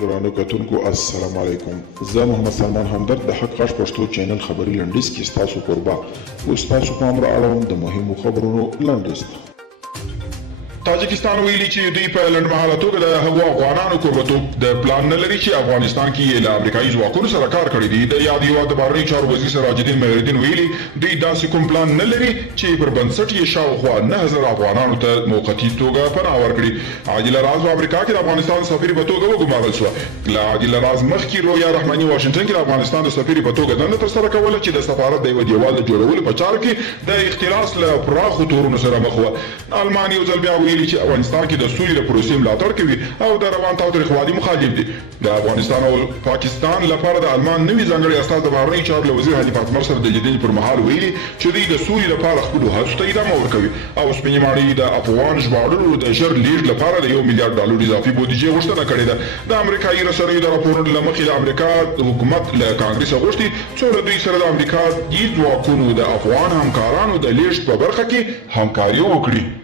درانه کتونکو السلام علیکم. زه محمد سلمان همدرد د حق غږ پښتو چینل خبري لنډیز کې ستاسو کوربه اوس تاسو پام را اړوم د مهمو خبرونو لنډیز ته. تاجکستان ویلي چې دوی په لنډمهاله توګه د هغو افغانانو کوربتوب د پلان نه لري چې افغانستان کې یې له امریکایي ځواکونو سره کار کړی دی. د یاد هېواد د بهرنیو چارو وزیر سراج الدین مهرالدین ویلي دوی داسې کوم پلان نه لري چې پر بنسټ یې شاوخوا 9000 افغانانو ته موقتي توګه پناه ورکړي. عاجله راز په امریکا کې د افغانستان د سفیر په توګه وګمارل شوه. له عاجله راز مخکې رویا رحماني واشنګټن کې د افغانستان د سفیر په توګه دنده ترسره کوله چې د سفارت د یوه دیوال د جوړولو په چارو کې د اختلاس له پراخو تورونو سره مخ وه. المان یو ځل بیا ویلي چې افغانستان د سولې د پروسې ملاتړ کوي او د روان تاوتریخوالي مخالف دي. د افغانستان او پاکستان لپاره د المان نوي ځانګړي استازي د بهرنیو چارو له وزیر حنیف اتمر سره د لیدنې پر مهال ویلي چې دوی د سولې لپاره خپلو هڅو ته ادامه ورکوي او سپینې ماڼۍ د افغان ژباړلو د ژر لیږد لپاره د $1 میلیارډ اضافي بودیجې غوښتنه کړې ده. د امریکایي رسنیو د راپورونو له مخې د امریکا حکومت له کانګرس غوښتي څو له دوی سره د امریکایي ځواکونو د افغان همکارانو د لیږد په برخه کې همکاري وکړي.